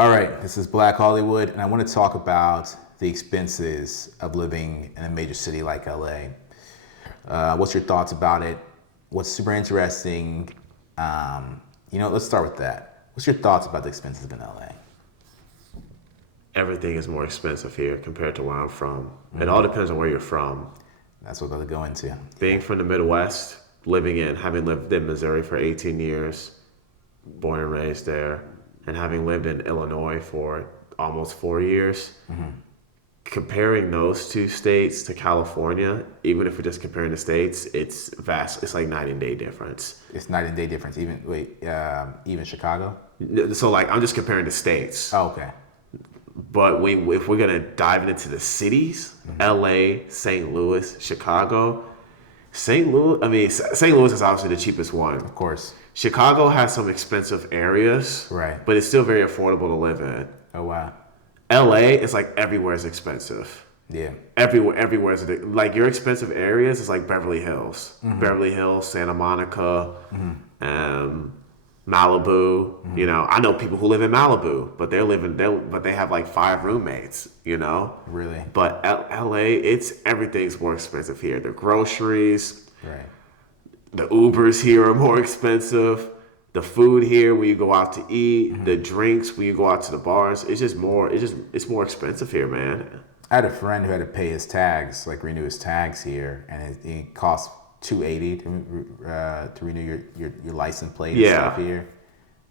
All right, this is Black Hollywood, and I want to talk about the expenses of living in a major city like LA. What's your thoughts about it? What's super interesting? Let's start with that. What's your thoughts about the expenses in LA? Everything is more expensive here compared to where I'm from. It all depends on where you're from. That's what I'll go into. Being from the Midwest, having lived in Missouri for 18 years, born and raised there, and having lived in Illinois for almost 4 years, comparing those two states to California, even if we're just comparing the states, it's vast. It's like night and day difference. It's night and day difference. Even Chicago. So like I'm just comparing the states. Oh, okay. But if we're gonna dive into the cities, LA, St. Louis, Chicago, St. Louis is obviously the cheapest one. Of course. Chicago has some expensive areas, Right. but it's still very affordable to live in. Oh wow. LA is like everywhere is expensive. Yeah. Everywhere is like your expensive areas is like Beverly Hills, Santa Monica, Malibu. I know people who live in Malibu, but they have like 5 roommates. Really. But LA, everything's more expensive here. The groceries, Right. the Ubers here are more expensive. The food here when you go out to eat, the drinks when you go out to the bars, it's more expensive here, man. I had a friend who had to pay his tags, like renew his tags here, and it cost $280 to renew your license plate and stuff here,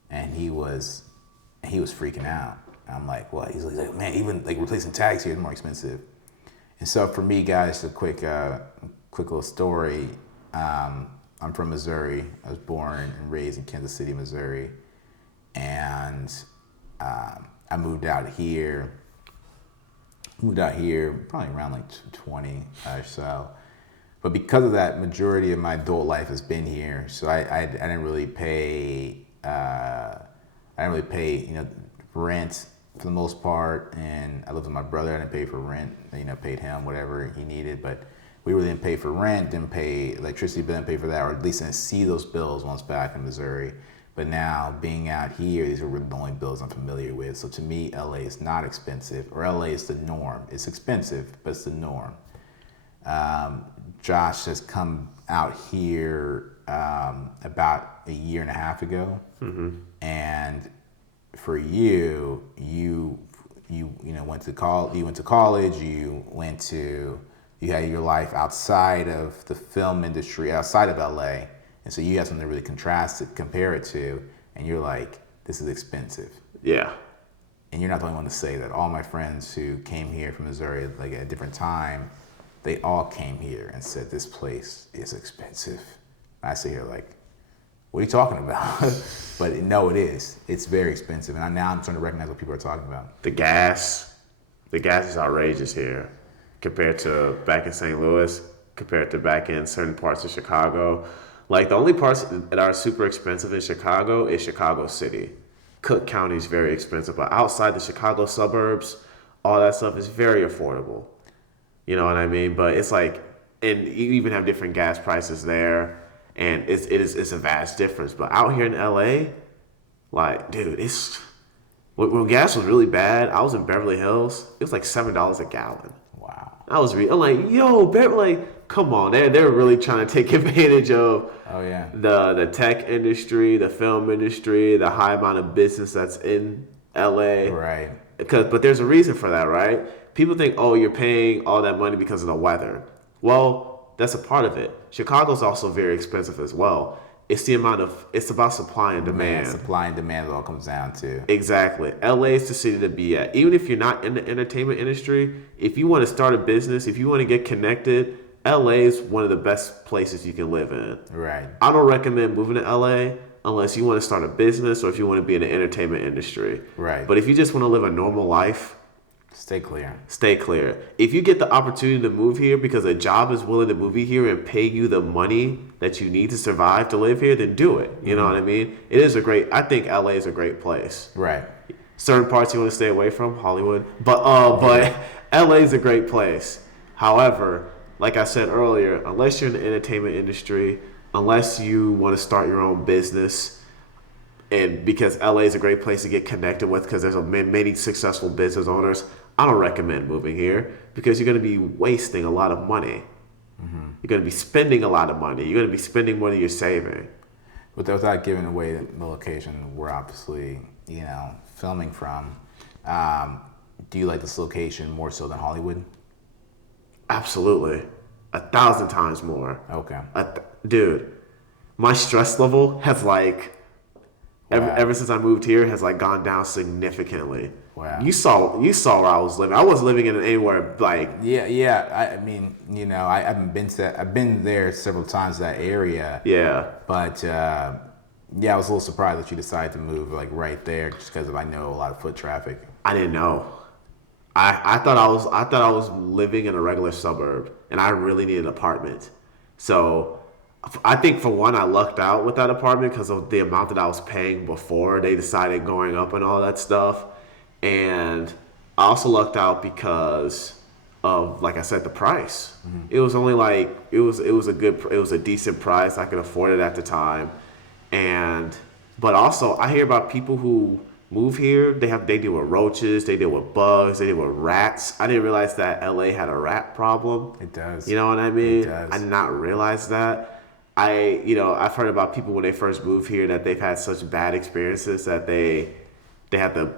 and he was freaking out. I'm like, what? He's like, man, even like replacing tags here is more expensive. And so for me, guys, a quick little story. I'm from Missouri. I was born and raised in Kansas City, Missouri, and I moved out here. Probably around like 20 or so. But because of that, majority of my adult life has been here. So I didn't really pay. Rent for the most part, and I lived with my brother. I didn't pay for rent. Paid him whatever he needed, but we really didn't pay for rent. Didn't pay electricity bill. Didn't pay for that, or at least didn't see those bills once back in Missouri. But now being out here, these are really the only bills I'm familiar with. So to me, LA is not expensive, or LA is the norm. It's expensive, but it's the norm. Josh has come out here about a year and a half ago, and for you went to college. You had your life outside of the film industry, outside of LA, and so you have something to really compare it to, and you're like, this is expensive. Yeah. And you're not the only one to say that. All my friends who came here from Missouri, like at a different time, they all came here and said, this place is expensive. I sit here like, what are you talking about? But no, it is. It's very expensive. And now I'm starting to recognize what people are talking about. The gas is outrageous here compared to back in St. Louis, compared to back in certain parts of Chicago. Like the only parts that are super expensive in Chicago is Chicago City. Cook County is very expensive, but outside the Chicago suburbs, all that stuff is very affordable. You know what I mean? But it's like, and you even have different gas prices there, and it's a vast difference. But out here in LA, like, dude, when gas was really bad, I was in Beverly Hills. It was like $7 a gallon. Wow. I'm like, yo, come on, they're really trying to take advantage of the tech industry, the film industry, the high amount of business that's in LA. Right. But there's a reason for that, right? People think, oh, you're paying all that money because of the weather. Well, that's a part of it. Chicago's also very expensive as well. It's about supply and demand. Supply and demand it all comes down to. Exactly. LA is the city to be at. Even if you're not in the entertainment industry, if you want to start a business, if you want to get connected, LA is one of the best places you can live in. Right. I don't recommend moving to LA unless you want to start a business or if you want to be in the entertainment industry. Right. But if you just want to live a normal life, stay clear. Stay clear. If you get the opportunity to move here because a job is willing to move you here and pay you the money that you need to survive to live here, then do it. You know what I mean? I think LA is a great place. Right. Certain parts you want to stay away from, Hollywood. But LA is a great place. However, like I said earlier, unless you're in the entertainment industry, unless you want to start your own business, and because LA is a great place to get connected with because there's many successful business owners, I don't recommend moving here because you're going to be wasting a lot of money. You're going to be spending a lot of money. You're going to be spending more than you're saving. But without giving away the location we're obviously, filming from, do you like this location more so than Hollywood? Absolutely. 1,000 times more. Okay. Dude, my stress level has ever since I moved here has gone down significantly. Wow. You saw where I was living. I wasn't living in anywhere Yeah. I mean, I've been there several times, that area. Yeah. But I was a little surprised that you decided to move right there, just because I know a lot of foot traffic. I didn't know. I thought I was living in a regular suburb, and I really needed an apartment. So I think for one, I lucked out with that apartment because of the amount that I was paying before they decided going up and all that stuff. And I also lucked out because of, like I said, the price. Mm-hmm. It was only it was a decent price. I could afford it at the time. But also I hear about people who move here, they deal with roaches, they deal with bugs, they deal with rats. I didn't realize that LA had a rat problem. It does. You know what I mean? It does. I did not realize that. I've heard about people when they first move here that they've had such bad experiences that they had to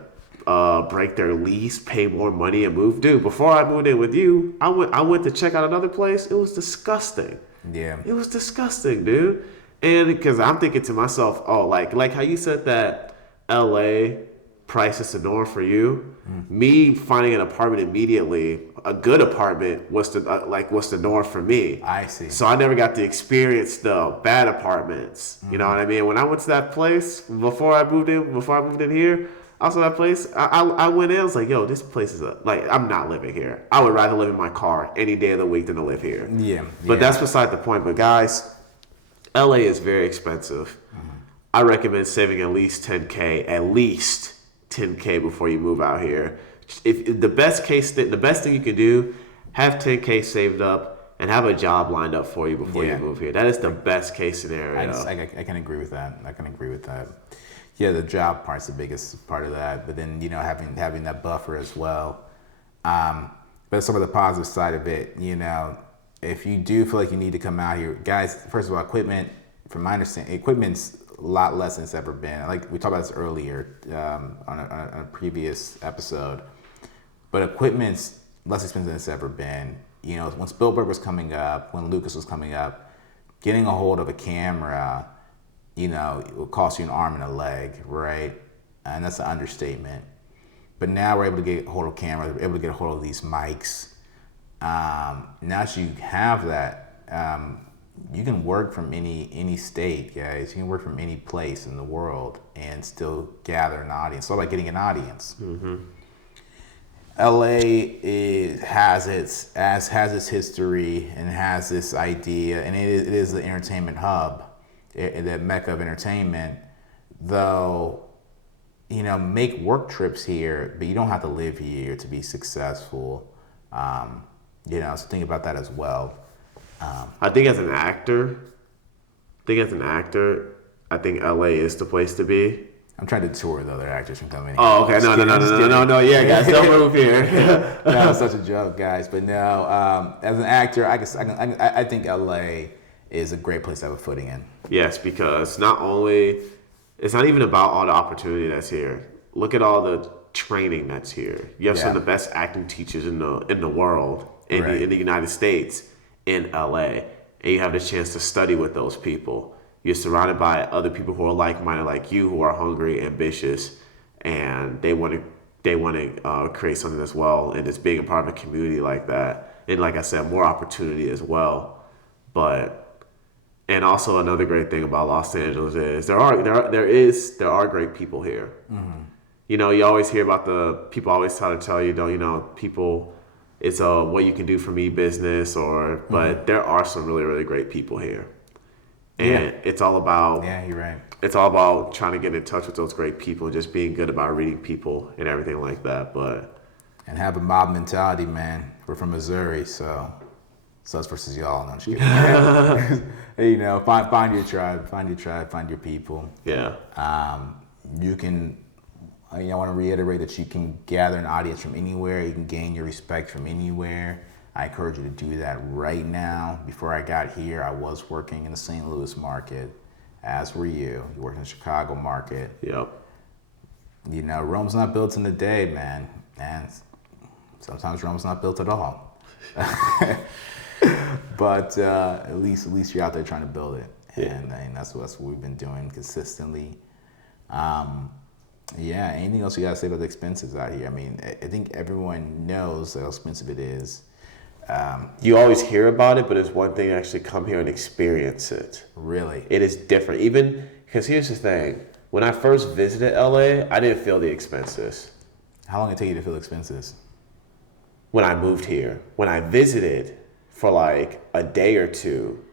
break their lease, pay more money, and move. Dude, before I moved in with you, I went to check out another place. It was disgusting. Yeah. It was disgusting, dude. And because I'm thinking to myself, oh, like how you said that LA price is the norm for you. Me finding an apartment immediately, a good apartment, was the norm for me. I see. So I never got to experience the bad apartments. You know what I mean? When I went to that place before I moved in here, also that place, I went in. I was like, yo, this place is I'm not living here. I would rather live in my car any day of the week than to live here. Yeah. But that's beside the point. But guys, LA is very expensive. I recommend saving at least 10K before you move out here. If the best thing you can do, have 10K saved up and have a job lined up for you before you move here. That is the best case scenario. I can agree with that. Yeah, the job part's the biggest part of that, but then having that buffer as well. But some of the positive side of it, if you do feel like you need to come out here, guys. First of all, equipment. From my understanding, equipment's a lot less than it's ever been. Like we talked about this earlier on a previous episode, but equipment's less expensive than it's ever been. When Spielberg was coming up, when Lucas was coming up, getting a hold of a camera, it would cost you an arm and a leg, right? And that's an understatement. But now we're able to get a hold of cameras, we're able to get a hold of these mics. Now that you have that, you can work from any state, guys. You can work from any place in the world and still gather an audience. It's all about getting an audience. Mm-hmm. LA has its history and has this idea, and it is the entertainment hub, the mecca of entertainment. Though, make work trips here, but you don't have to live here to be successful. So think about that as well. I think as an actor, I think LA is the place to be. I'm trying to tour the other actors from coming. Oh, okay. No. Yeah, guys, don't move here. No, it's such a joke, guys. But no, as an actor, I think LA is a great place to have a footing in. Yes, because it's not even about all the opportunity that's here. Look at all the training that's here. You have some of the best acting teachers in the world, in the United States, in LA, and you have the chance to study with those people. You're surrounded by other people who are like-minded, like you, who are hungry, ambitious, and they want to create something as well. And just being a part of a community like that, and like I said, more opportunity as well. And also another great thing about Los Angeles is there are great people here. Mm-hmm. You always hear about the people always try to tell you, people. It's what you can do for me business, but there are some really, really great people here. And it's all about... Yeah, you're right. It's all about trying to get in touch with those great people and just being good about reading people and everything like that. And have a mob mentality, man. We're from Missouri, so us versus y'all. No, I'm just kidding. Find your tribe, find your people. Yeah. You can, I want to reiterate that you can gather an audience from anywhere. You can gain your respect from anywhere. I encourage you to do that right now. Before I got here, I was working in the St. Louis market, as were you. You worked in the Chicago market. Yep. Rome's not built in a day, man. And sometimes Rome's not built at all. But at least you're out there trying to build it. Yeah. And that's what we've been doing consistently. Anything else you got to say about the expenses out here? I mean, I think everyone knows how expensive it is. You always hear about it, but it's one thing to actually come here and experience it. Really? It is different. Even because here's the thing. When I first visited LA, I didn't feel the expenses. How long did it take you to feel expenses? When I moved here. When I visited for like a day or two,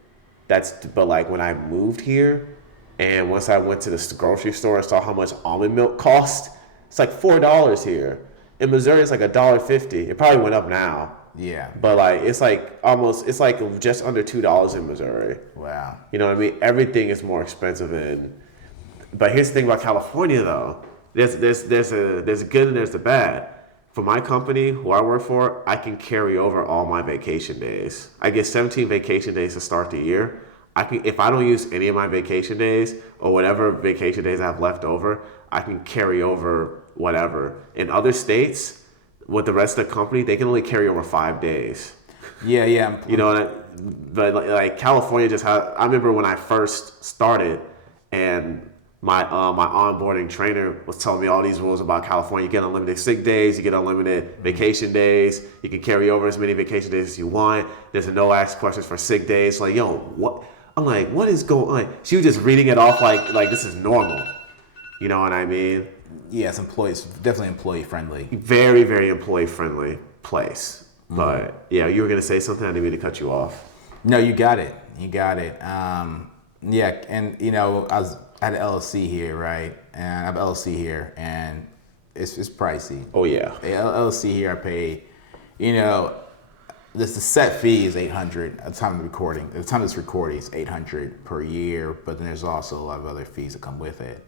but like when I moved here, and once I went to the grocery store and saw how much almond milk cost, it's like $4 here. In Missouri, it's like $1.50. It probably went up now. Yeah. But like it's like just under $2 in Missouri. Wow. You know what I mean? Everything is more expensive but here's the thing about California though. There's a good and there's the bad. For my company, who I work for, I can carry over all my vacation days. I get 17 vacation days to start the year. If I don't use any of my vacation days or whatever vacation days I have left over, I can carry over whatever. In other states, with the rest of the company, they can only carry over 5 days. Yeah. But like California I remember when I first started and my onboarding trainer was telling me all these rules about California. You get unlimited sick days, you get unlimited vacation days, you can carry over as many vacation days as you want. There's a no ask questions for sick days. Like, yo, what? I'm like, what is going on? She was just reading it off like this is normal. You know what I mean? Yeah, it's definitely employee friendly. Very, very employee friendly place. But yeah, you were gonna say something. I didn't mean to cut you off. No, you got it. And I had an LLC here, right? And I have an LLC here, and it's pricey. Oh yeah. LLC here, I pay, the set fee is $800 at the time of the recording. At the time of this recording, it's $800 per year, but then there's also a lot of other fees that come with it.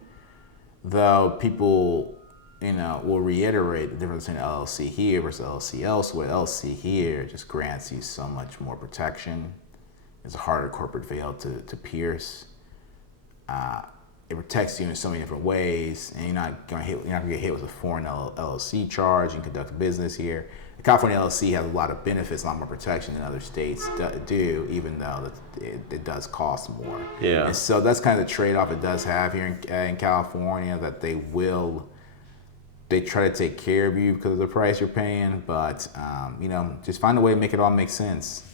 Though people, will reiterate the difference between LLC here versus LLC elsewhere. LLC here just grants you so much more protection. It's a harder corporate veil to pierce. It protects you in so many different ways, and you're not gonna get hit with a foreign LLC charge. You can conduct business here. The California LLC has a lot of benefits, a lot more protection than other states do, even though it does cost more. Yeah. And so that's kind of the trade-off it does have here in California, that they try to take care of you because of the price you're paying, but just find a way to make it all make sense.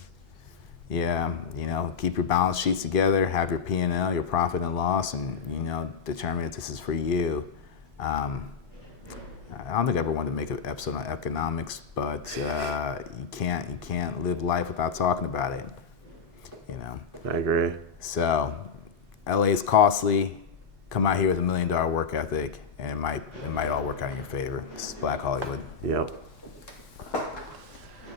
Yeah, keep your balance sheets together, have your P&L, your profit and loss, and determine if this is for you. I don't think I ever wanted to make an episode on economics, but you can't live life without talking about it. I agree. So, LA is costly. Come out here with $1 million work ethic, and it might all work out in your favor. This is Black Hollywood. Yep.